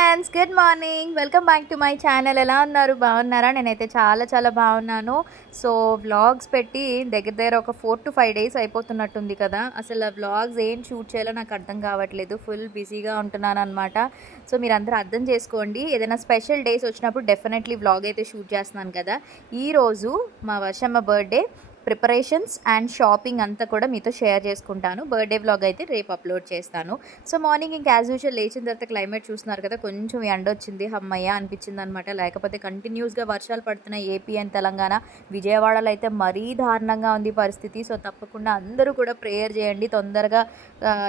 Friends, good morning. Welcome back to my channel. ఎలా ఉన్నారు? బాగున్నారా? నేనైతే చాలా చాలా బాగున్నాను. సో వ్లాగ్స్ పెట్టి దగ్గర దగ్గర ఒక 4 to 5 డేస్ అయిపోతున్నట్టుంది కదా. అసలు వ్లాగ్స్ ఏం షూట్ చేయాలో నాకు అర్థం కావట్లేదు. ఫుల్ బిజీగా ఉంటున్నాను అనమాట. సో మీరందరూ అర్థం చేసుకోండి. ఏదైనా స్పెషల్ డేస్ వచ్చినప్పుడు డెఫినెట్లీ వ్లాగ్ అయితే షూట్ చేస్తున్నాను కదా. ఈరోజు మా వర్షమ్మ బర్త్డే ప్రిపరేషన్స్ అండ్ షాపింగ్ అంతా కూడా మీతో షేర్ చేసుకుంటాను. బర్త్డే వ్లాగ్ అయితే రేపు అప్లోడ్ చేస్తాను. సో మార్నింగ్ ఇంకా యాజ్ యూజువల్ లేచిన తర్వాత క్లైమేట్ చూస్తున్నారు కదా, కొంచెం ఎండ వచ్చింది, హమ్మయ్య అనిపించింది అనమాట. లేకపోతే కంటిన్యూస్గా వర్షాలు పడుతున్నాయి ఏపీ అండ్ తెలంగాణ. విజయవాడలో అయితే మరీ దారుణంగా ఉంది పరిస్థితి. సో తప్పకుండా అందరూ కూడా ప్రేయర్ చేయండి, తొందరగా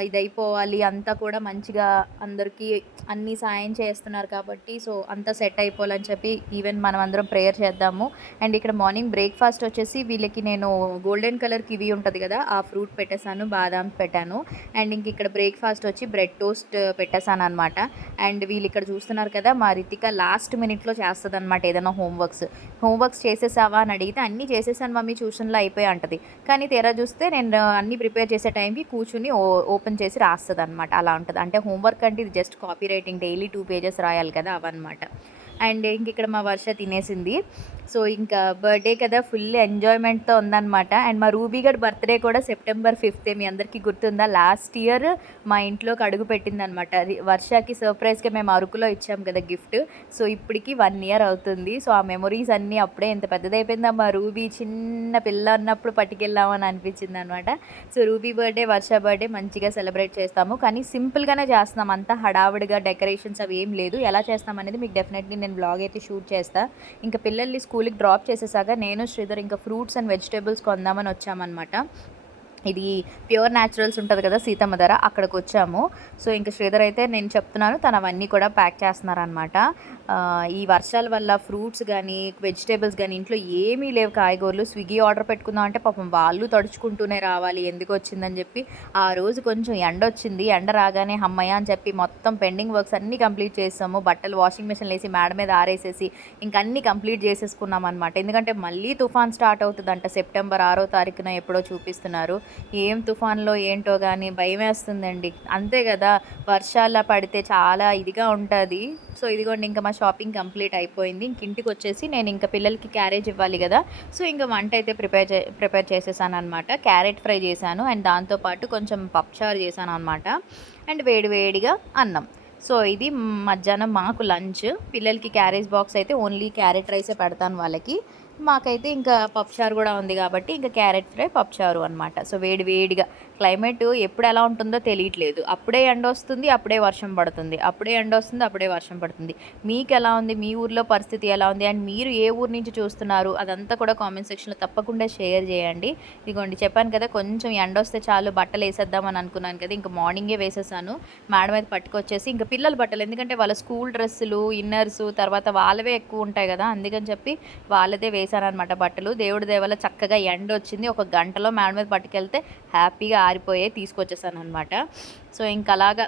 ఇది అయిపోవాలి, అంతా కూడా మంచిగా అందరికీ అన్నీ సాయం చేస్తున్నారు కాబట్టి సో అంతా సెట్ అయిపోవాలని చెప్పి ఈవెన్ మనం అందరం ప్రేయర్ చేద్దాము. అండ్ ఇక్కడ మార్నింగ్ బ్రేక్ఫాస్ట్ వచ్చేసి వీళ్ళకి నేను గోల్డెన్ కలర్ కివి ఉంటుంది కదా, ఆ ఫ్రూట్ పెట్టేశాను, బాదాం పెట్టాను. అండ్ ఇంక ఇక్కడ బ్రేక్ఫాస్ట్ వచ్చి బ్రెడ్ టోస్ట్ పెట్టేశాను అనమాట. అండ్ వీళ్ళు ఇక్కడ చూస్తున్నారు కదా, మా రితిక లాస్ట్ మినిట్లో చేస్తుంది అనమాట ఏదైనా హోంవర్క్స్ చేసేసావా అని అడిగితే అన్నీ చేసేసాను మమ్మీ, ట్యూషన్లో అయిపోయి అంటది. కానీ తీరా చూస్తే నేను అన్నీ ప్రిపేర్ చేసే టైంకి కూర్చుని ఓపెన్ చేసి రాస్తుంది అనమాట. అలా ఉంటుంది. అంటే హోంవర్క్ అంటే ఇది just copy writing, daily 2 pages రాయాలి కదా, అవన్నమాట. అండ్ ఇంక ఇక్కడ మా వర్ష తినేసింది. సో ఇంకా బర్త్డే కదా, ఫుల్ ఎంజాయ్మెంట్తో ఉందన్నమాట. అండ్ మా రూబీ గడ్ బర్త్డే కూడా September 5th. మీ అందరికీ గుర్తుందా? లాస్ట్ ఇయర్ మా ఇంట్లోకి అడుగు పెట్టిందనమాట. వర్షకి సర్ప్రైజ్గా మేము అరకులో ఇచ్చాం కదా గిఫ్ట్. సో ఇప్పటికి 1 year అవుతుంది. సో ఆ మెమొరీస్ అన్నీ అప్పుడే ఎంత పెద్దదైపోయిందా మా రూబీ, చిన్న పిల్ల ఉన్నప్పుడు పట్టుకెళ్ళామని అనిపించింది అనమాట. సో రూబీ బర్త్డే, వర్ష బర్త్డే మంచిగా సెలబ్రేట్ చేస్తాము, కానీ సింపుల్గానే చేస్తున్నాం. అంతా హడావుడిగా డెకరేషన్స్ అవి ఏం లేదు. ఎలా చేస్తాం అనేది మీకు డెఫినెట్లీ నేను బ్లాగ్ అయితే షూట్ చేస్తాను. ఇంకా పిల్లల్ని స్కూల్కి డ్రాప్ చేసేసాక నేను శ్రీధర్ ఇంకా ఫ్రూట్స్ అండ్ వెజిటేబుల్స్ కొందామని వచ్చామన్నమాట. ఇది ప్యూర్ న్యాచురల్స్ ఉంటుంది కదా సీతమ్మ ధర, అక్కడికి వచ్చాము. సో ఇంకా శ్రీధర్ అయితే నేను చెప్తున్నాను, తను అవన్నీ కూడా ప్యాక్ చేస్తున్నారనమాట. ఈ వర్షాల వల్ల ఫ్రూట్స్ కానీ వెజిటేబుల్స్ కానీ ఇంట్లో ఏమీ లేవు, కాయగూరలు. స్విగ్గీ ఆర్డర్ పెట్టుకుందాం అంటే పాపం వాళ్ళు తడుచుకుంటూనే రావాలి, ఎందుకు వచ్చిందని చెప్పి. ఆ రోజు కొంచెం ఎండ వచ్చింది, ఎండ రాగానే హమ్మయ్య అని చెప్పి మొత్తం పెండింగ్ వర్క్స్ అన్నీ కంప్లీట్ చేసాము. బట్టలు వాషింగ్ మిషన్ వేసి మేడ మీద ఆరేసేసి ఇంక అన్నీ కంప్లీట్ చేసేసుకున్నాం అనమాట. ఎందుకంటే మళ్ళీ తుఫాన్ స్టార్ట్ అవుతుందంట September 6వ ఎప్పుడో చూపిస్తున్నారు. ఏం తుఫాన్లో ఏంటో కానీ భయం వేస్తుందండి. అంతే కదా, వర్షాల పడితే చాలా ఇదిగా ఉంటుంది. సో ఇదిగోండి, ఇంకా మా షాపింగ్ కంప్లీట్ అయిపోయింది. ఇంక ఇంటికి వచ్చేసి నేను ఇంకా పిల్లలకి క్యారేజ్ ఇవ్వాలి కదా. సో ఇంకా వంట అయితే ప్రిపేర్ చేసేసాను అనమాట. క్యారెట్ ఫ్రై చేశాను అండ్ దాంతోపాటు కొంచెం పప్పుచారు చేశాను అనమాట. అండ్ వేడివేడిగా అన్నం. సో ఇది మధ్యాహ్నం మాకు లంచ్. పిల్లలకి క్యారేజ్ బాక్స్ అయితే ఓన్లీ క్యారెట్ రైసే పెడతాను వాళ్ళకి. మాకైతే ఇంకా పప్పుచారు కూడా ఉంది కాబట్టి ఇంకా క్యారెట్ ఫ్రై, పప్పుచారు అనమాట. సో వేడివేడిగా. క్లైమేట్ ఎప్పుడు ఎలా ఉంటుందో తెలియట్లేదు. అప్పుడే ఎండ వస్తుంది, అప్పుడే వర్షం పడుతుంది, అప్పుడే ఎండ వస్తుంది, అప్పుడే వర్షం పడుతుంది. మీకు ఎలా ఉంది? మీ ఊర్లో పరిస్థితి ఎలా ఉంది? అండ్ మీరు ఏ ఊరు నుంచి చూస్తున్నారు అదంతా కూడా కామెంట్ సెక్షన్లో తప్పకుండా షేర్ చేయండి. ఇదిగోండి, చెప్పాను కదా కొంచెం ఎండ వస్తే చాలు బట్టలు వేసేద్దామని అనుకున్నాను కదా, ఇంకా మార్నింగే వేసేసాను. మేడ మీద పట్టుకొచ్చేసి ఇంకా పిల్లల బట్టలు, ఎందుకంటే వాళ్ళ స్కూల్ డ్రెస్సులు, ఇన్నర్స్, తర్వాత వాళ్ళవే ఎక్కువ ఉంటాయి కదా, అందుకని చెప్పి వాళ్ళదే వేసానమాట బట్టలు. దేవుడి దేవల చక్కగా ఎండ వచ్చింది. 1 గంటలో మేడ మీద పట్టుకెళ్తే హ్యాపీగా ఆరిపోయాయి, తీసుకొచ్చేసాను అనమాట. సో ఇంకా అలాగా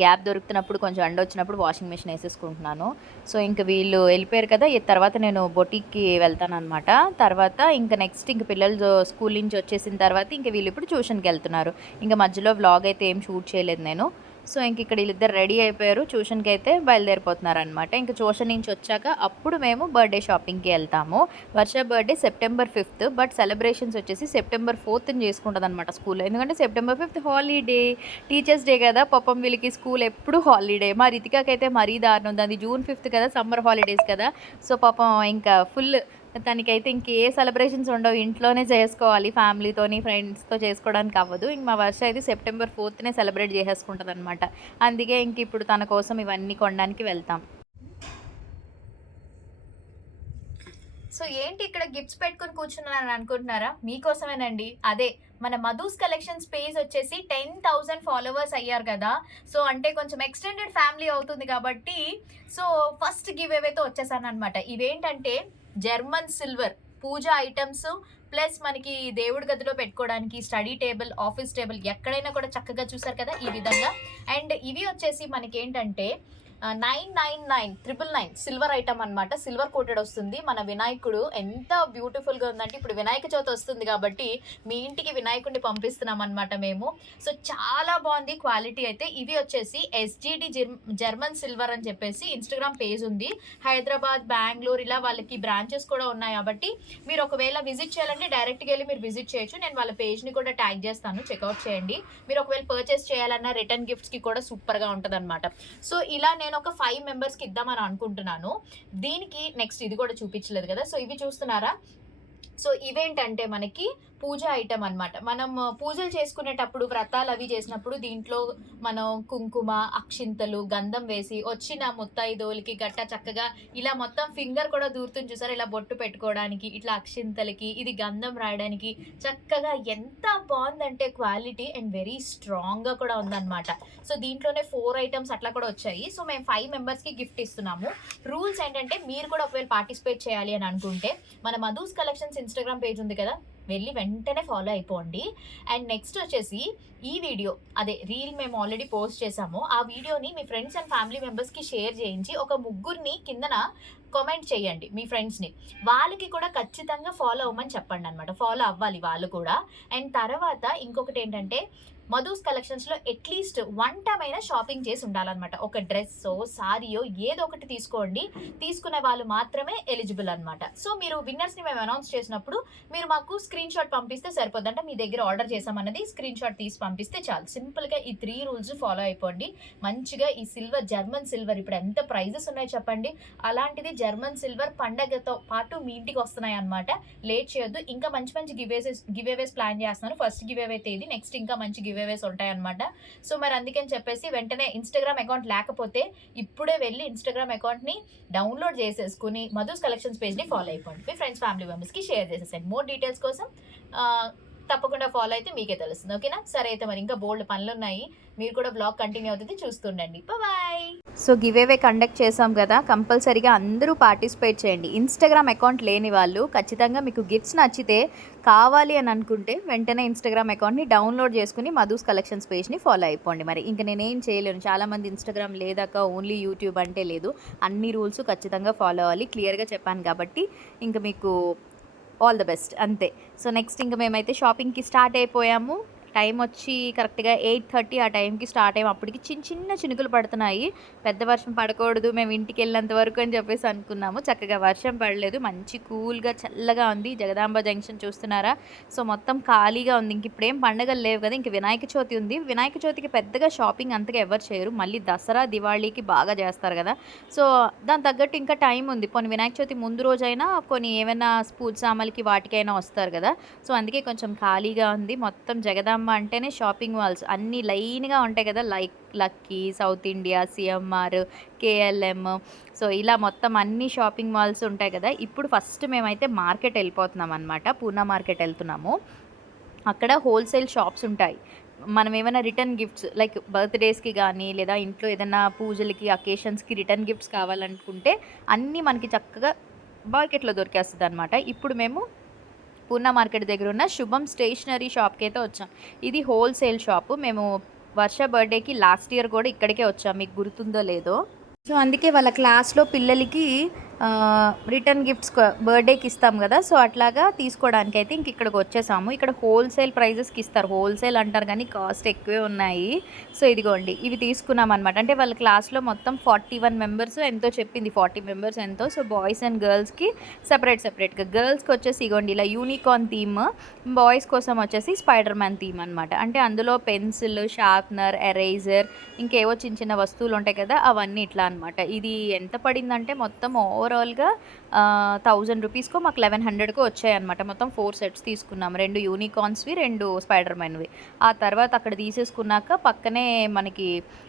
గ్యాప్ దొరుకుతున్నప్పుడు, కొంచెం ఎండ వచ్చినప్పుడు వాషింగ్ మిషన్ వేసేసుకుంటున్నాను. సో ఇంక వీళ్ళు వెళ్ళిపోయారు కదా, తర్వాత నేను బొటిక్కి వెళ్తాను అనమాట. తర్వాత ఇంకా నెక్స్ట్ ఇంక పిల్లలు స్కూల్ నుంచి వచ్చేసిన తర్వాత ఇంక వీళ్ళు ఇప్పుడు ట్యూషన్కి వెళ్తున్నారు. ఇంకా మధ్యలో వ్లాగ్ అయితే ఏం షూట్ చేయలేదు నేను. సో ఇంక ఇక్కడ వీళ్ళిద్దరు రెడీ అయిపోయారు, ట్యూషన్కి అయితే బయలుదేరిపోతున్నారు అనమాట. ఇంకా ట్యూషన్ నుంచి వచ్చాక అప్పుడు మేము బర్త్డే షాపింగ్కి వెళ్తాము. Varsha birthday September 5th, but celebrations వచ్చేసి September 4th చేసుకుంటుంది అనమాట స్కూల్లో. ఎందుకంటే September 5th holiday, teachers day కదా. పాపం వీళ్ళకి స్కూల్ ఎప్పుడు హాలిడే. మా రితికాకి అయితే మరీ దారుణం ఉంది, అది June 5th కదా, సమ్మర్ హాలిడేస్ కదా. సో పాపం ఇంకా ఫుల్ తనకైతే ఇంకే సెలబ్రేషన్స్ ఉండవు, ఇంట్లోనే చేసుకోవాలి, ఫ్యామిలీతోని ఫ్రెండ్స్తో చేసుకోవడానికి అవ్వదు. ఇంక మా వర్ష అయితే September 4th సెలబ్రేట్ చేసేసుకుంటుంది అనమాట. అందుకే ఇంక ఇప్పుడు తన కోసం ఇవన్నీ కొనడానికి వెళ్తాం. సో ఏంటి ఇక్కడ గిఫ్ట్స్ పెట్టుకుని కూర్చున్నానని అనుకుంటున్నారా? మీకోసమేనండి. అదే మన మధుస్ కలెక్షన్స్ పేజ్ వచ్చేసి 10,000 ఫాలోవర్స్ అయ్యారు కదా. సో అంటే కొంచెం ఎక్స్టెండెడ్ ఫ్యామిలీ అవుతుంది కాబట్టి సో ఫస్ట్ గివ్ అవేతో వచ్చేసాను అనమాట. ఇవేంటంటే జర్మన్ సిల్వర్ పూజ ఐటమ్స్, ప్లస్ మనకి దేవుడి గదిలో పెట్టుకోవడానికి స్టడీ టేబుల్, ఆఫీస్ టేబుల్, ఎక్కడైనా కూడా చక్కగా చూసారు కదా ఈ విధంగా. అండ్ ఇవి వచ్చేసి మనకి ఏంటంటే 999 సిల్వర్ ఐటమ్ అనమాట. సిల్వర్ కోటెడ్ వస్తుంది. మన వినాయకుడు ఎంత బ్యూటిఫుల్గా ఉందంటే, ఇప్పుడు వినాయక చవితి వస్తుంది కాబట్టి మీ ఇంటికి వినాయకుడిని పంపిస్తున్నాం అనమాట మేము. సో చాలా బాగుంది క్వాలిటీ అయితే. ఇవి వచ్చేసి ఎస్జిడి జర్మన్ సిల్వర్ అని చెప్పేసి ఇన్స్టాగ్రామ్ పేజ్ ఉంది. హైదరాబాద్, బెంగళూరు ఇలా వాళ్ళకి బ్రాంచెస్ కూడా ఉన్నాయి కాబట్టి మీరు ఒకవేళ విజిట్ చేయాలంటే డైరెక్ట్గా వెళ్ళి మీరు విజిట్ చేయొచ్చు. నేను వాళ్ళ పేజ్ని కూడా ట్యాగ్ చేస్తాను, చెక్అవుట్ చేయండి. మీరు ఒకవేళ పర్చేస్ చేయాలన్నా రిటర్న్ గిఫ్ట్స్కి కూడా సూపర్గా ఉంటుంది అనమాట. సో ఇలా నేను ఒక 5 మెంబర్స్కి ఇద్దామని అనుకుంటున్నాను. దీనికి నెక్స్ట్ ఇది కూడా చూపించలేదు కదా. సో ఇవి చూస్తున్నారా. సో ఇవేంటంటే మనకి పూజ ఐటమ్ అనమాట. మనం పూజలు చేసుకునేటప్పుడు, వ్రతాలు అవి చేసినప్పుడు దీంట్లో మనం కుంకుమ, అక్షింతలు, గంధం వేసి వచ్చిన ముత్తైదోలకి గట్ట చక్కగా ఇలా మొత్తం ఫింగర్ కూడా దూరుతుంది చూసారు, ఇలా బొట్టు పెట్టుకోవడానికి, ఇట్లా అక్షింతలకి, ఇది గంధం రాయడానికి చక్కగా ఎంత బాగుందంటే క్వాలిటీ అండ్ వెరీ స్ట్రాంగ్గా కూడా ఉందన్నమాట. సో దీంట్లోనే 4 ఐటమ్స్ అట్లా కూడా వచ్చాయి. సో మేము 5 మెంబర్స్కి గిఫ్ట్ ఇస్తున్నాము. రూల్స్ ఏంటంటే మీరు కూడా ఒకవేళ పార్టిసిపేట్ చేయాలి అని అనుకుంటే మన మధుస్ కలెక్షన్స్ ఇన్స్టాగ్రామ్ పేజ్ ఉంది కదా, వెళ్ళి వెంటనే ఫాలో అయిపోండి. అండ్ నెక్స్ట్ వచ్చేసి ఈ వీడియో అదే రీల్ మేము ఆల్రెడీ పోస్ట్ చేసాము. ఆ వీడియోని మీ ఫ్రెండ్స్ అండ్ ఫ్యామిలీ మెంబర్స్కి షేర్ చేయించి ఒక ముగ్గురిని కిందన కామెంట్ చేయండి మీ ఫ్రెండ్స్ని. వాళ్ళకి కూడా ఖచ్చితంగా ఫాలో అవ్వమని చెప్పండి అనమాట. ఫాలో అవ్వాలి వాళ్ళు కూడా. అండ్ తర్వాత ఇంకొకటి ఏంటంటే మధుస్ కలెక్షన్స్లో అట్లీస్ట్ 1 టైం అయినా షాపింగ్ చేసి ఉండాలన్నమాట. ఒక డ్రెస్సో, సారీయో ఏదో ఒకటి తీసుకోండి. తీసుకునే వాళ్ళు మాత్రమే ఎలిజిబుల్ అనమాట. సో మీరు విన్నర్స్ని మేము అనౌన్స్ చేసినప్పుడు మీరు మాకు స్క్రీన్ షాట్ పంపిస్తే సరిపోద్ది. అంటే మీ దగ్గర ఆర్డర్ చేసామన్నది స్క్రీన్ షాట్ తీసి పంపిస్తే చాలు. సింపుల్గా ఈ 3 రూల్స్ ఫాలో అయిపోండి. మంచిగా ఈ సిల్వర్, జర్మన్ సిల్వర్ ఇప్పుడు ఎంత ప్రైజెస్ ఉన్నాయి చెప్పండి. అలాంటిది జర్మన్ సిల్వర్ పండగతో పాటు మీ ఇంటికి వస్తున్నాయి అనమాట. లేట్ చేయొద్దు. ఇంకా మంచి మంచి గివేవేస్ ప్లాన్ చేస్తున్నాను. ఫస్ట్ గివేవే తేదీ, నెక్స్ట్ ఇంకా మంచి గివేవేస్ ఉంటాయన్నమాట. సో మరి అందుకని చెప్పేసి వెంటనే ఇన్స్టాగ్రామ్ అకౌంట్ లేకపోతే ఇప్పుడే వెళ్ళి ఇన్స్టాగ్రామ్ అకౌంట్ని డౌన్లోడ్ చేసేసుకుని మధుస్ కలెక్షన్స్ పేజ్ని ఫాలో అయిపోండి. మీ ఫ్రెండ్స్, ఫ్యామిలీ మెంబర్స్కి షేర్ చేసేసండి. మోర్ డీటెయిల్స్ కోసం తప్పకుండా ఫాలో అయితే మీకే తెలుస్తుంది. ఓకేనా. సరే అయితే మరి ఇంకా బోల్డ్ పనులు ఉన్నాయి. మీరు కూడా బ్లాగ్ కంటిన్యూ అవుతుంది, చూస్తుండండి. బాయ్. సో గివేవే కండక్ట్ చేసాం కదా, కంపల్సరీగా అందరూ పార్టిసిపేట్ చేయండి. ఇన్స్టాగ్రామ్ అకౌంట్ లేని వాళ్ళు ఖచ్చితంగా మీకు గిఫ్ట్స్ నచ్చితే కావాలి అని అనుకుంటే వెంటనే ఇన్స్టాగ్రామ్ అకౌంట్ని డౌన్లోడ్ చేసుకుని మధుస్ కలెక్షన్స్ పేజ్ని ఫాలో అయిపోండి. మరి ఇంకా నేనేం చేయలేను. చాలామంది ఇన్స్టాగ్రామ్ లేదాక ఓన్లీ యూట్యూబ్ అంటే లేదు. అన్ని రూల్స్ ఖచ్చితంగా ఫాలో అవ్వాలి. క్లియర్గా చెప్పాను కాబట్టి ఇంకా మీకు ఆల్ ద బెస్ట్ అంతే. సో నెక్స్ట్ ఇంకా మేమైతే షాపింగ్కి స్టార్ట్ అయిపోయాము. టైం వచ్చి కరెక్ట్గా 8:30 ఆ టైంకి స్టార్ట్ అయ్యాము. అప్పటికి చిన్న చినుకులు పడుతున్నాయి. పెద్ద వర్షం పడకూడదు మేము ఇంటికి వెళ్ళేంత వరకు అని చెప్పేసి అనుకున్నాము. చక్కగా వర్షం పడలేదు. మంచి కూల్గా చల్లగా ఉంది. జగదాంబ జంక్షన్ చూస్తున్నారా. సో మొత్తం ఖాళీగా ఉంది. ఇంక ఇప్పుడేం పండగలు లేవు కదా, ఇంక వినాయక చవితి ఉంది. వినాయక చవితికి పెద్దగా షాపింగ్ అంతగా ఎవరు చేయరు. మళ్ళీ దసరా, దివాళీకి బాగా చేస్తారు కదా. సో దాని తగ్గట్టు ఇంకా టైం ఉంది. కొన్ని వినాయక చవితి ముందు రోజైనా కొన్ని ఏమైనా పూజ సామాన్లకి వాటికైనా వస్తారు కదా. సో అందుకే కొంచెం ఖాళీగా ఉంది. మొత్తం జగదాంబ అంటేనే షాపింగ్ మాల్స్ అన్నీ లైన్గా ఉంటాయి కదా, like lucky, south India, CMR, KLM. So ఇలా మొత్తం అన్ని షాపింగ్ మాల్స్ ఉంటాయి కదా. ఇప్పుడు ఫస్ట్ మేమైతే మార్కెట్ వెళ్ళిపోతున్నాం అనమాట. పూనా మార్కెట్ వెళ్తున్నాము. అక్కడ హోల్సేల్ షాప్స్ ఉంటాయి. మనం ఏమైనా రిటర్న్ గిఫ్ట్స్ లైక్ బర్త్డేస్కి కానీ లేదా ఇంట్లో ఏదైనా పూజలకి, అకేషన్స్కి రిటర్న్ గిఫ్ట్స్ కావాలనుకుంటే అన్నీ మనకి చక్కగా మార్కెట్లో దొరికేస్తుంది అనమాట. ఇప్పుడు మేము పూనా మార్కెట్ దగ్గర ఉన్న శుభం స్టేషనరీ షాప్కి అయితే వచ్చాం. ఇది హోల్సేల్ షాపు. మేము వర్ష బర్త్డేకి లాస్ట్ ఇయర్ కూడా ఇక్కడికే వచ్చాం, మీకు గుర్తుందో లేదో. సో అందుకే వాళ్ళ క్లాస్లో పిల్లలకి రిటర్న్ గిఫ్ట్స్ బర్త్డేకి ఇస్తాం కదా. సో అట్లాగా తీసుకోవడానికి అయితే ఇంక ఇక్కడికి వచ్చేసాము. ఇక్కడ హోల్సేల్ ప్రైజెస్కి ఇస్తారు. హోల్సేల్ అంటారు కానీ కాస్ట్ ఎక్కువే ఉన్నాయి. సో ఇదిగోండి ఇవి తీసుకున్నాం అనమాట. అంటే వాళ్ళ క్లాస్లో మొత్తం 41 మెంబర్స్ ఎంతో చెప్పింది, 40 మెంబర్స్ ఎంతో. సో బాయ్స్ అండ్ గర్ల్స్కి సపరేట్గా, గర్ల్స్కి వచ్చేసి ఇగోండి ఇలా యూనికార్న్ థీమ్, బాయ్స్ కోసం వచ్చేసి స్పైడర్ మ్యాన్ థీమ్ అనమాట. అంటే అందులో పెన్సిల్, షార్ప్నర్, ఎరేజర్, ఇంకేవో చిన్న చిన్న వస్తువులు ఉంటాయి కదా, అవన్నీ ఇట్లా అనమాట. ఇది ఎంత పడిందంటే మొత్తం ఓవరాల్గా 1000 రూపీస్కో మాకు 1100కో వచ్చాయి అనమాట. మొత్తం 4 సెట్స్ తీసుకున్నాము. 2 యూనికార్న్స్వి, 2 స్పైడర్ మ్యాన్వి. ఆ తర్వాత అక్కడ తీసేసుకున్నాక పక్కనే మనకి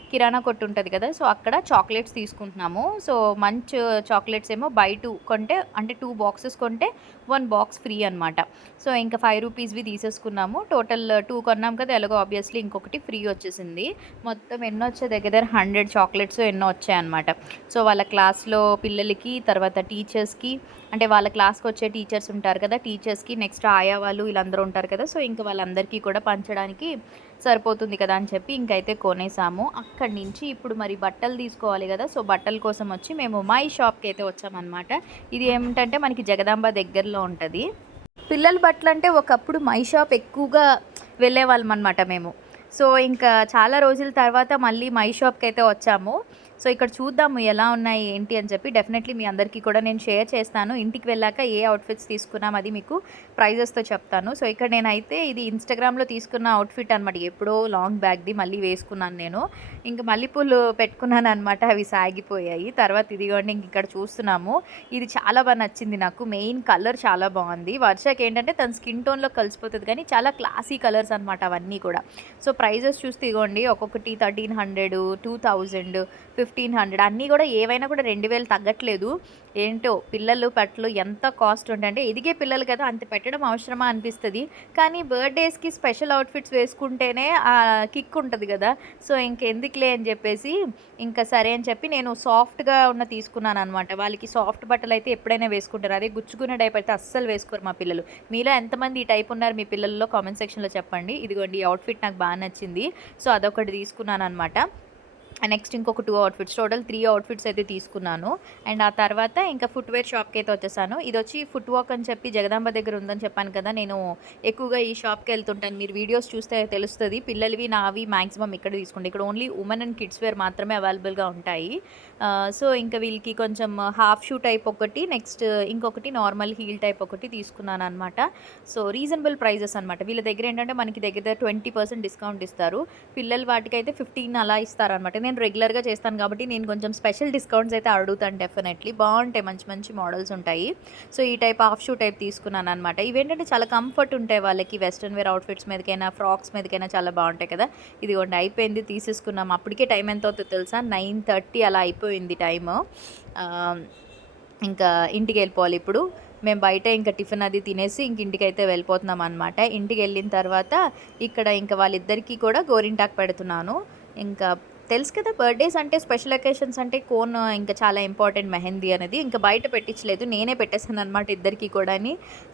కిరాణా కొట్టు ఉంటుంది కదా. సో అక్కడ చాక్లెట్స్ తీసుకుంటున్నాము. సో మంచ్ చాక్లెట్స్ ఏమో బై 2 కొంటే, అంటే 2 బాక్సెస్ కొంటే 1 బాక్స్ ఫ్రీ అనమాట. సో ఇంకా 5 రూపీస్వి తీసేసుకున్నాము. టోటల్ 2 కొన్నాం కదా, ఎలాగో ఆబ్వియస్లీ ఇంకొకటి ఫ్రీ వచ్చేసింది. మొత్తం ఎన్నో వచ్చాయి, దగ్గర 100 చాక్లెట్స్ ఎన్నో వచ్చాయన్నమాట. సో వాళ్ళ క్లాస్లో పిల్లలకి, తర్వాత టీచర్స్కి, అంటే వాళ్ళ క్లాస్కి వచ్చే టీచర్స్ ఉంటారు కదా, టీచర్స్కి, నెక్స్ట్ ఆయా వాళ్ళు వీళ్ళందరూ ఉంటారు కదా. సో ఇంకా వాళ్ళందరికీ కూడా పంచడానికి సరిపోతుంది కదా అని చెప్పి ఇంకైతే కొనేసాము. అక్కడి నుంచి ఇప్పుడు మరి బట్టలు తీసుకోవాలి కదా, సో బట్టల కోసం వచ్చి మేము మై షాప్కి అయితే వచ్చామన్నమాట. ఇది ఏమిటంటే మనకి జగదాంబ దగ్గరలో ఉంటుంది. పిల్లల బట్టలు అంటే ఒకప్పుడు మై షాప్ ఎక్కువగా వెళ్ళేవాళ్ళం అనమాట మేము. సో ఇంకా చాలా రోజుల తర్వాత మళ్ళీ మై షాప్కి అయితే వచ్చాము. సో ఇక్కడ చూద్దాము ఎలా ఉన్నాయి ఏంటి అని చెప్పి. డెఫినెట్లీ మీ అందరికీ కూడా నేను షేర్ చేస్తాను. ఇంటికి వెళ్ళాక ఏ అవుట్ఫిట్స్ తీసుకున్నాం అది మీకు ప్రైజెస్తో చెప్తాను. సో ఇక్కడ నేనైతే ఇది ఇన్స్టాగ్రామ్లో తీసుకున్న అవుట్ఫిట్ అనమాట. ఎప్పుడో లాంగ్ బ్యాగ్ది మళ్ళీ వేసుకున్నాను నేను. ఇంకా మల్లెపూలు పెట్టుకున్నాను అనమాట, అవి సాగిపోయాయి. తర్వాత ఇదిగోండి ఇంక ఇక్కడ చూస్తున్నాము. ఇది చాలా బాగా నచ్చింది నాకు. మెయిన్ కలర్ చాలా బాగుంది. వర్షకి ఏంటంటే తన స్కిన్ టోన్లో కలిసిపోతుంది, కానీ చాలా క్లాసీ కలర్స్ అనమాట అవన్నీ కూడా. సో ప్రైజెస్ చూస్తే ఇగోండి ఒక్కొక్కటి 1300, 2000, 1500 అన్నీ కూడా ఏవైనా కూడా 2000 తగ్గట్లేదు. ఏంటో పిల్లలు బట్టలు ఎంత కాస్ట్ ఉంటాయంటే, ఎదిగే పిల్లలు కదా అంత పెట్టడం అవసరమా అనిపిస్తుంది. కానీ బర్త్డేస్కి స్పెషల్ అవుట్ఫిట్స్ వేసుకుంటేనే కిక్ ఉంటుంది కదా. సో ఇంకెందుకులే అని చెప్పేసి ఇంకా సరే అని చెప్పి నేను సాఫ్ట్గా ఉన్న తీసుకున్నాను అనమాట. వాళ్ళకి సాఫ్ట్ బట్టలు అయితే ఎప్పుడైనా వేసుకుంటారు, అదే గుచ్చుకునే టైప్ అయితే అస్సలు వేసుకోరు మా పిల్లలు. మీలో ఎంతమంది ఈ టైప్ ఉన్నారు మీ పిల్లల్లో కామెంట్ సెక్షన్లో చెప్పండి. ఇదిగోండి ఈ అవుట్ఫిట్ నాకు బాగా నచ్చింది. సో అదొకటి తీసుకున్నాను అనమాట. నెక్స్ట్ ఇంకొక 2 అవుట్ఫిట్స్, టోటల్ 3 అవుట్ఫిట్స్ అయితే తీసుకున్నాను. అండ్ ఆ తర్వాత ఇంకా ఫుట్వేర్ షాప్కి అయితే వచ్చేసాను. ఇది వచ్చి ఫుట్ వాక్ అని చెప్పి జగదాంబ దగ్గర ఉందని చెప్పాను కదా, నేను ఎక్కువగా ఈ షాప్కి వెళ్తుంటాను. మీరు వీడియోస్ చూస్తే తెలుస్తుంది. పిల్లలవి నావి మ్యాక్సిమం ఇక్కడ తీసుకుంటే, ఇక్కడ only women and kids wear మాత్రమే అవైలబుల్గా ఉంటాయి. సో ఇంకా వీళ్ళకి కొంచెం హాఫ్ షూ టైప్ ఒకటి, నెక్స్ట్ ఇంకొకటి నార్మల్ హీల్ టైప్ ఒకటి తీసుకున్నాను అనమాట. సో రీజనబుల్ ప్రైజెస్ అనమాట. వీళ్ళ దగ్గర ఏంటంటే మనకి దగ్గర 20% డిస్కౌంట్ ఇస్తారు. పిల్లల వాటికైతే 15 అలా ఇస్తారనమాట. నేను రెగ్యులర్గా చేస్తాను కాబట్టి నేను కొంచెం స్పెషల్ డిస్కౌంట్స్ అయితే అడుగుతాను డెఫినెట్లీ. బాగుంటాయి, మంచి మంచి మోడల్స్ ఉంటాయి. సో ఈ టైప్ హాఫ్ షూ టైప్ తీసుకున్నాను అనమాట. ఇవేంటంటే చాలా కంఫర్ట్ ఉంటాయి వాళ్ళకి, వెస్ట్రన్ వేర్ అవుట్ఫిట్స్ మీదకైనా ఫ్రాక్స్ మీదకైనా చాలా బాగుంటాయి కదా. ఇదిగోండి అయిపోయింది, తీసేసుకున్నాం. అప్పటికే టైం ఎంత అవుతుందో తెలుసా, 9:30 అలా అయిపోయింది టైము. ఇంకా ఇంటికి వెళ్ళిపోవాలి ఇప్పుడు. మేము బయట ఇంకా టిఫిన్ అది తినేసి ఇంక ఇంటికైతే వెళ్ళిపోతున్నాం అనమాట. ఇంటికి వెళ్ళిన తర్వాత ఇక్కడ ఇంకా వాళ్ళిద్దరికీ కూడా గోరింటాకు పెడుతున్నాను. ఇంకా తెలుసు కదా బర్త్డేస్ అంటే, స్పెషల్ అకేషన్స్ అంటే కోన్ ఇంకా చాలా ఇంపార్టెంట్, మెహందీ అనేది. ఇంకా బయట పెట్టించలేదు, నేనే పెట్టేశాను అనమాట ఇద్దరికి కూడా.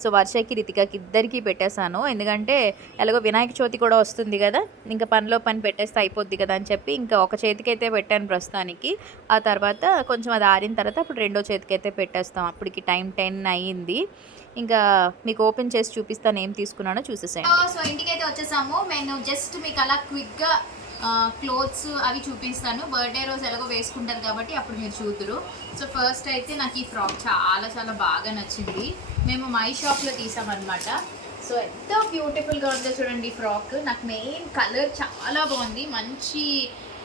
సో వర్షకి రితికాకి ఇద్దరికి పెట్టేశాను. ఎందుకంటే ఎలాగో వినాయక చవితి కూడా వస్తుంది కదా, ఇంకా పనిలో పని పెట్టేస్తే అయిపోద్ది కదా అని చెప్పి ఇంకా ఒక చేతికైతే పెట్టాను ప్రస్తుతానికి. ఆ తర్వాత కొంచెం అది ఆరిన తర్వాత అప్పుడు రెండో చేతికైతే పెట్టేస్తాం. అప్పటికి టైం 10 అయ్యింది. ఇంకా మీకు ఓపెన్ చేసి చూపిస్తాను ఏం తీసుకున్నానో చూసేసాను. సో ఇంటికైతే వచ్చేసాము. నేను జస్ట్ మీకు అలా క్విక్గా క్లోత్స్ అవి చూపిస్తాను. బర్త్డే రోజు ఎలాగో వేసుకుంటారు కాబట్టి అప్పుడు మీరు చూతురు. సో ఫస్ట్ అయితే నాకు ఈ ఫ్రాక్ చాలా చాలా బాగా నచ్చింది. మేము మై షాప్లో తీసామన్నమాట. సో ఎంత బ్యూటిఫుల్గా ఉందో చూడండి ఈ ఫ్రాక్. నాకు మెయిన్ కలర్ చాలా బాగుంది, మంచి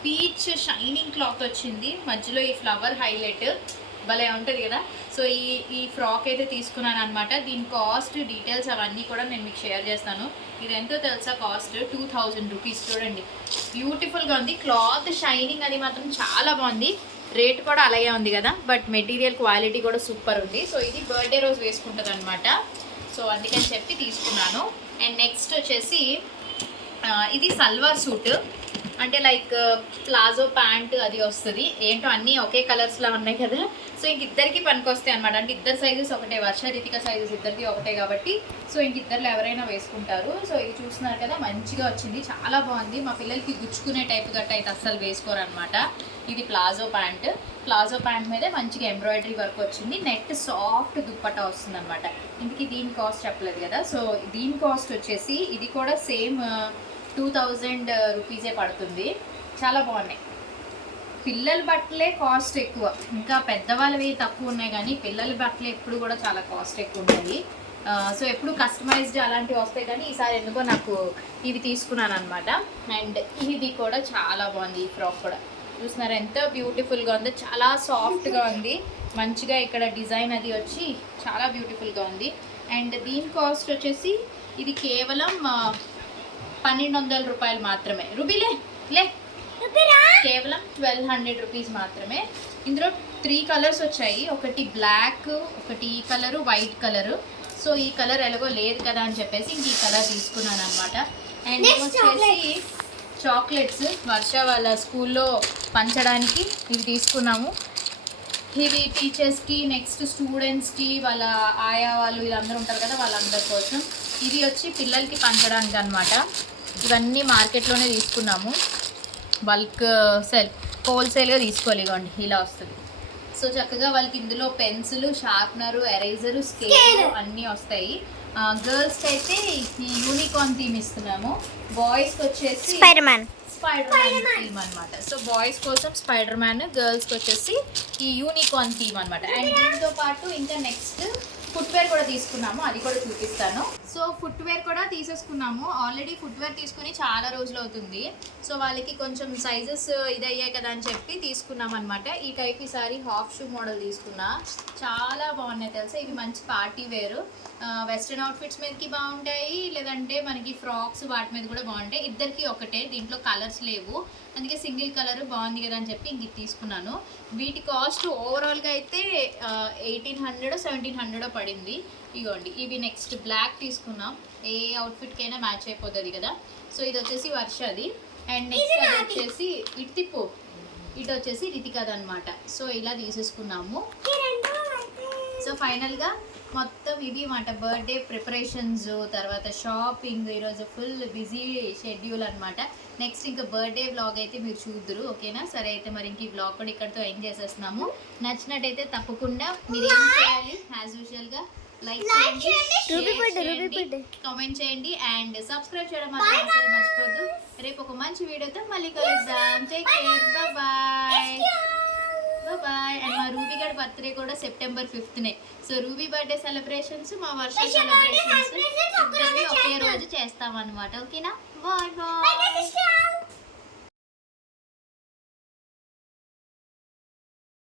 పీచ్ షైనింగ్ క్లాత్ వచ్చింది, మధ్యలో ఈ ఫ్లవర్ హైలైట్ భలే ఉంటుంది కదా. సో ఈ ఫ్రాక్ అయితే తీసుకున్నాను అనమాట. దీని కాస్ట్ డీటెయిల్స్ అవన్నీ కూడా నేను మీకు షేర్ చేస్తాను. ఇది ఎంతో తెలుసా, కాస్ట్ 2000 రూపీస్. చూడండి బ్యూటిఫుల్గా ఉంది, క్లాత్ షైనింగ్ అది మాత్రం చాలా బాగుంది. రేట్ కూడా అలాగే ఉంది కదా, బట్ మెటీరియల్ క్వాలిటీ కూడా సూపర్ ఉంది. సో ఇది బర్త్డే రోజు వేసుకుంటుంది అనమాట. సో అందుకని చెప్పి తీసుకున్నాను. అండ్ నెక్స్ట్ వచ్చేసి ఇది సల్వార్ సూట్, అంటే లైక్ ప్లాజో ప్యాంట్ అది వస్తుంది. ఏంటో అన్నీ ఒకే కలర్స్లో ఉన్నాయి కదా. సో ఇంక ఇద్దరికి పనికొస్తాయి అనమాట. అంటే ఇద్దరు సైజెస్ ఒకటే, వర్ష రితిక సైజెస్ ఇద్దరికి ఒకటే కాబట్టి సో ఇంక ఇద్దరు ఎవరైనా వేసుకుంటారు. సో ఇది చూస్తున్నారు కదా, మంచిగా వచ్చింది, చాలా బాగుంది. మా పిల్లలకి గుచ్చుకునే టైప్ గట్ట అయితే అస్సలు వేసుకోరు అనమాట. ఇది ప్లాజో ప్యాంట్. ప్లాజో ప్యాంట్ మీదే మంచిగా ఎంబ్రాయిడరీ వర్క్ వచ్చింది, నెట్ సాఫ్ట్ దుప్పట్టా వస్తుంది అనమాట. ఇందుకు దీని కాస్ట్ చెప్పలేదు కదా. సో దీని కాస్ట్ వచ్చేసి ఇది కూడా సేమ్ 2000 రూపీసే పడుతుంది. చాలా బాగున్నాయి. పిల్లల బట్టలే కాస్ట్ ఎక్కువ, ఇంకా పెద్దవాళ్ళవి తక్కువ ఉన్నాయి, కానీ పిల్లల బట్టలు ఎప్పుడు కూడా చాలా కాస్ట్ ఎక్కువ ఉంటాయి. సో ఎప్పుడు కస్టమైజ్డ్ అలాంటివి వస్తాయి, కానీ ఈసారి ఎందుకో నాకు ఇవి తీసుకున్నాను అనమాట. అండ్ ఇది కూడా చాలా బాగుంది. ఈ ఫ్రాక్ కూడా చూస్తున్నారా ఎంత బ్యూటిఫుల్గా ఉందో, చాలా సాఫ్ట్గా ఉంది, మంచిగా ఇక్కడ డిజైన్ అది వచ్చి చాలా బ్యూటిఫుల్గా ఉంది. అండ్ దీని కాస్ట్ వచ్చేసి ఇది కేవలం 1200 రూపాయలు మాత్రమే. రూబీలే లే కేవలం 1200 రూపీస్ మాత్రమే. ఇందులో 3 కలర్స్ వచ్చాయి, ఒకటి బ్లాక్, ఒకటి ఈ కలరు, వైట్ కలరు. సో ఈ కలర్ ఎలాగో లేదు కదా అని చెప్పేసి ఇంక ఈ కలర్ తీసుకున్నాను అనమాట. అండ్ వచ్చేసి చాక్లెట్స్ వర్ష వాళ్ళ స్కూల్లో పంచడానికి ఇవి తీసుకున్నాము. ఇవి టీచర్స్కి, నెక్స్ట్ స్టూడెంట్స్కి, వాళ్ళ ఆయా వాళ్ళు వీళ్ళందరూ ఉంటారు కదా, వాళ్ళందరి కోసం. ఇది వచ్చి పిల్లలకి పంచడానికి అనమాట. ఇవన్నీ మార్కెట్లోనే తీసుకున్నాము, బల్క్ హోల్సేల్గా తీసుకోవాలి. ఇవ్వండి ఇలా వస్తుంది. సో చక్కగా వాళ్ళకి ఇందులో పెన్సిల్, షార్ప్నరు, ఎరేజరు, స్కేల్ అన్నీ వస్తాయి. గర్ల్స్కి అయితే ఈ యూనికార్న్ థీమ్ ఇస్తున్నాము, బాయ్స్కి వచ్చేసి స్పైడర్ మ్యాన్ థీమ్ అనమాట. సో బాయ్స్ కోసం స్పైడర్ మ్యాన్, గర్ల్స్కి వచ్చేసి ఈ యూనికార్న్ థీమ్ అనమాట. అండ్ దీంతో పాటు ఇంకా నెక్స్ట్ ఫుట్వేర్ కూడా తీసుకున్నాము, అది కూడా చూపిస్తాను. సో ఫుట్వేర్ కూడా తీసేసుకున్నాము. ఆల్రెడీ ఫుట్వేర్ తీసుకుని చాలా రోజులు అవుతుంది. సో వాళ్ళకి కొంచెం సైజెస్ ఇదయ్యాయి కదా అని చెప్పి తీసుకున్నాం అనమాట. ఈ టైప్ ఈసారి హాఫ్ షూ మోడల్ తీసుకున్నా, చాలా బాగున్నాయి తెలుసా. ఇవి మంచి పార్టీ వేరు, వెస్ట్రన్ అవుట్ఫిట్స్ మీదకి బాగుంటాయి, లేదంటే మనకి ఫ్రాక్స్ వాటి మీద కూడా బాగుంటాయి. ఇద్దరికి ఒకటే, దీంట్లో కలర్స్ లేవు, అందుకే సింగిల్ కలర్ బాగుంది కదా అని చెప్పి ఇంక తీసుకున్నాను. వీటి కాస్ట్ ఓవరాల్గా అయితే 1800-1700 పడింది. ఇగోండి ఇవి. నెక్స్ట్ బ్లాక్ తీసుకున్నాం, ఏ అవుట్ఫిట్కైనా మ్యాచ్ అయిపోతుంది కదా. సో ఇది వచ్చేసి వర్షది. అండ్ నెక్స్ట్ అది వచ్చేసి ఇటు వచ్చేసి రితికాది అనమాట. సో ఇలా తీసేసుకున్నాము. సో ఫైనల్గా మొత్తం ఇవి మాట బర్త్డే ప్రిపరేషన్స్, తర్వాత షాపింగ్. ఈరోజు ఫుల్ బిజీ షెడ్యూల్ అనమాట. నెక్స్ట్ ఇంకా బర్త్డే వ్లాగ్ అయితే మీరు చూద్దరు, ఓకేనా. సరే అయితే మరి ఇంక ఈ వ్లాగ్ కూడా ఇక్కడితో ఎండ్ చేసేస్తున్నాము. నచ్చినట్టయితే తప్పకుండా మీరు ఏం చేయాలి, యాజ్ యూజువల్గా లైక్ చేయండి, కామెంట్ చేయండి అండ్ సబ్స్క్రైబ్ చేయడం మాత్రం అసలు మర్చిపోద్దు. రేపు ఒక మంచి వీడియోతో మళ్ళీ కలుద్దాం. Take care, bye. అండ్ మా రూబీ గారి బర్త్డే కూడా September 5th. So Ruby birthday celebrations, మా వర్ష సెలబ్రేషన్స్ ఇద్దరివి ఒకే రోజు చేస్తాం అనమాట, ఓకేనా. Bye bye.